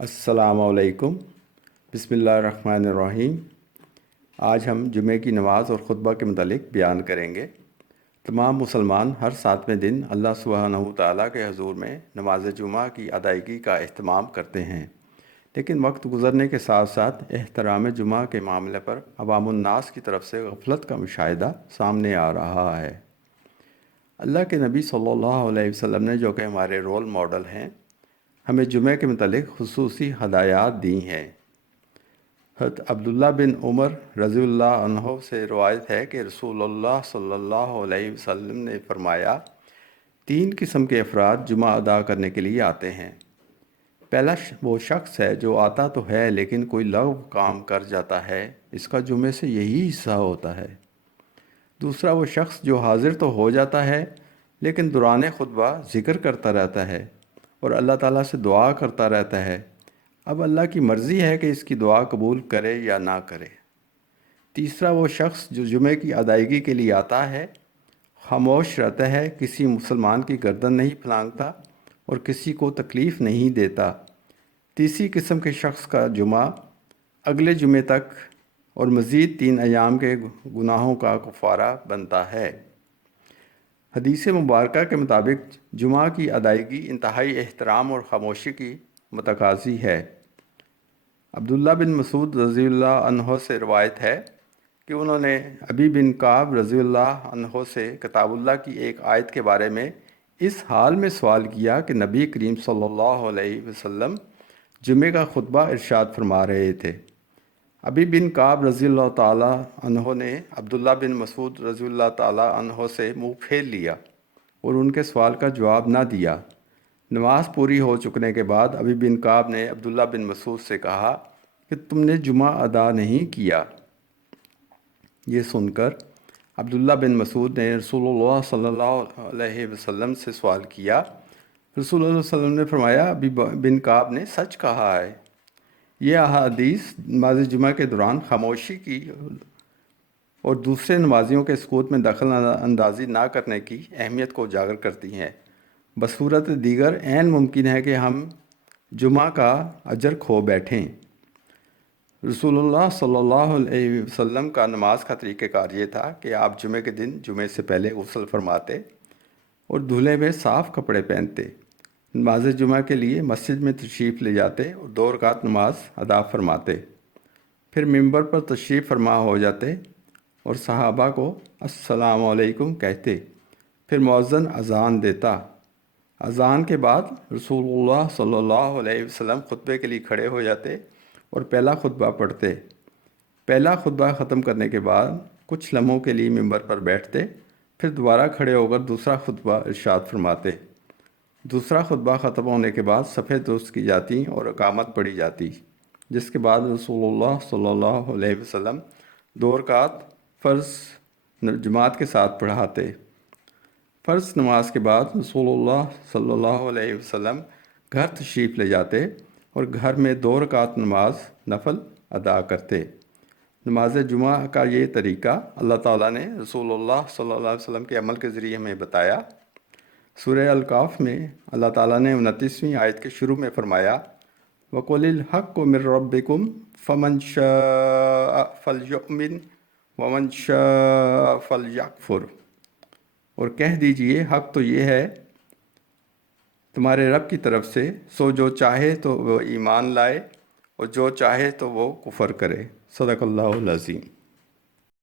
السلام علیکم۔ بسم اللہ الرحمن الرحیم۔ آج ہم جمعہ کی نماز اور خطبہ کے متعلق بیان کریں گے۔ تمام مسلمان ہر 7ویں دن اللہ سبحانہ تعالیٰ کے حضور میں نماز جمعہ کی ادائیگی کا اہتمام کرتے ہیں، لیکن وقت گزرنے کے ساتھ ساتھ احترام جمعہ کے معاملے پر عوام الناس کی طرف سے غفلت کا مشاہدہ سامنے آ رہا ہے۔ اللہ کے نبی صلی اللہ علیہ وسلم نے، جو کہ ہمارے رول ماڈل ہیں، ہمیں جمعہ کے متعلق خصوصی ہدایات دی ہیں۔ حضرت عبداللہ بن عمر رضی اللہ عنہ سے روایت ہے کہ رسول اللہ صلی اللہ علیہ وسلم نے فرمایا، 3 قسم کے افراد جمعہ ادا کرنے کے لیے آتے ہیں۔ پہلا وہ شخص ہے جو آتا تو ہے لیکن کوئی لغو کام کر جاتا ہے، اس کا جمعے سے یہی حصہ ہوتا ہے۔ دوسرا وہ شخص جو حاضر تو ہو جاتا ہے لیکن دوران خطبہ ذکر کرتا رہتا ہے اور اللہ تعالیٰ سے دعا کرتا رہتا ہے۔ اب اللہ کی مرضی ہے کہ اس کی دعا قبول کرے یا نہ کرے۔ تیسرا وہ شخص جو جمعے کی ادائیگی کے لیے آتا ہے، خاموش رہتا ہے، کسی مسلمان کی گردن نہیں پھلانگتا اور کسی کو تکلیف نہیں دیتا۔ تیسری قسم کے شخص کا جمعہ اگلے جمعے تک اور مزید 3 ایام کے گناہوں کا کفارہ بنتا ہے۔ حدیث مبارکہ کے مطابق جمعہ کی ادائیگی انتہائی احترام اور خاموشی کی متقاضی ہے۔ عبداللہ بن مسعود رضی اللہ عنہ سے روایت ہے کہ انہوں نے ابی بن کعب رضی اللہ عنہ سے کتاب اللہ کی ایک آیت کے بارے میں اس حال میں سوال کیا کہ نبی کریم صلی اللہ علیہ وسلم جمعے کا خطبہ ارشاد فرما رہے تھے۔ ابی بن کعب رضی اللہ تعالیٰ عنہ نے عبداللہ بن مسعود رضی اللہ تعالیٰ عنہ سے منہ پھیر لیا اور ان کے سوال کا جواب نہ دیا۔ نماز پوری ہو چکنے کے بعد ابی بن کعب نے عبداللہ بن مسعود سے کہا کہ تم نے جمعہ ادا نہیں کیا۔ یہ سن کر عبداللہ بن مسعود نے رسول اللہ صلی اللہ علیہ وسلم سے سوال کیا۔ رسول اللہ صلی اللہ علیہ وسلم نے فرمایا، ابی بن کعب نے سچ کہا ہے۔ یہ احادیث نماز جمعہ کے دوران خاموشی کی اور دوسرے نمازیوں کے سکوت میں دخل اندازی نہ کرنے کی اہمیت کو اجاگر کرتی ہیں۔ بصورت دیگر عین ممکن ہے کہ ہم جمعہ کا اجر کھو بیٹھیں۔ رسول اللہ صلی اللہ علیہ وسلم کا نماز کا طریقہ کار یہ تھا کہ آپ جمعے کے دن جمعے سے پہلے غسل فرماتے اور دھلے ہوئے صاف کپڑے پہنتے، نماز جمعہ کے لیے مسجد میں تشریف لے جاتے اور 2 رکعت نماز ادا فرماتے، پھر ممبر پر تشریف فرما ہو جاتے اور صحابہ کو السلام علیکم کہتے، پھر مؤذن اذان دیتا۔ اذان کے بعد رسول اللہ صلی اللہ علیہ وسلم خطبے کے لیے کھڑے ہو جاتے اور پہلا خطبہ پڑھتے۔ پہلا خطبہ ختم کرنے کے بعد کچھ لمحوں کے لیے ممبر پر بیٹھتے، پھر دوبارہ کھڑے ہو کر دوسرا خطبہ ارشاد فرماتے۔ دوسرا خطبہ ختم ہونے کے بعد صفیں درست کی جاتی اور اقامت پڑھی جاتی، جس کے بعد رسول اللہ صلی اللہ علیہ وسلم 2 رکعت فرض جماعت کے ساتھ پڑھاتے۔ فرض نماز کے بعد رسول اللہ صلی اللہ علیہ وسلم گھر تشریف لے جاتے اور گھر میں 2 رکعت نماز نفل ادا کرتے۔ نماز جمعہ کا یہ طریقہ اللہ تعالیٰ نے رسول اللہ صلی اللہ علیہ وسلم کے عمل کے ذریعے ہمیں بتایا۔ سورہ الکاف میں اللہ تعالیٰ نے 29ویں آیت کے شروع میں فرمایا، وَقُلِ الْحَقُّ مِن رَبِّكُمْ فَمَن شَاءَ فَلْيُؤْمِنْ وَمَن شَاءَ فَلْيَكْفُرْ، اور کہہ دیجئے حق تو یہ ہے تمہارے رب کی طرف سے، سو جو چاہے تو وہ ایمان لائے اور جو چاہے تو وہ کفر کرے۔ صدق اللہ العظیم۔